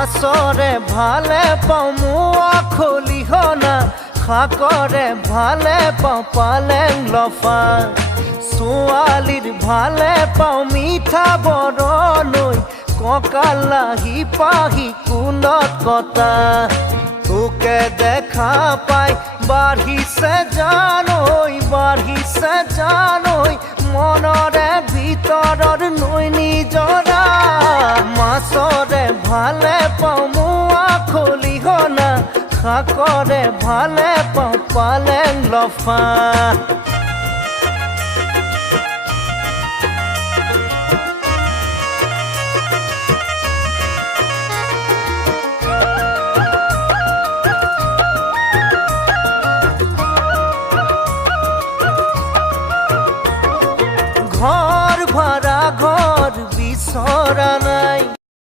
মাছৰে ভালে পাওঁ মোৱা খলিহনা শাকৰে ভালে পাওঁ পালেং লফা ছোৱালীৰ ভালে পাওঁ মিঠা বৰণৈ কঁকালাহি পাহি কুলত কটা তোকে দেখা পাই বাঢ়িছে জানৈ মনৰে ভিতৰৰ নৈ নিজৰা মাছৰে ভালে পাওঁ মোৱা খলিহনা শাকৰে ভালে পাওঁ পালেং লফা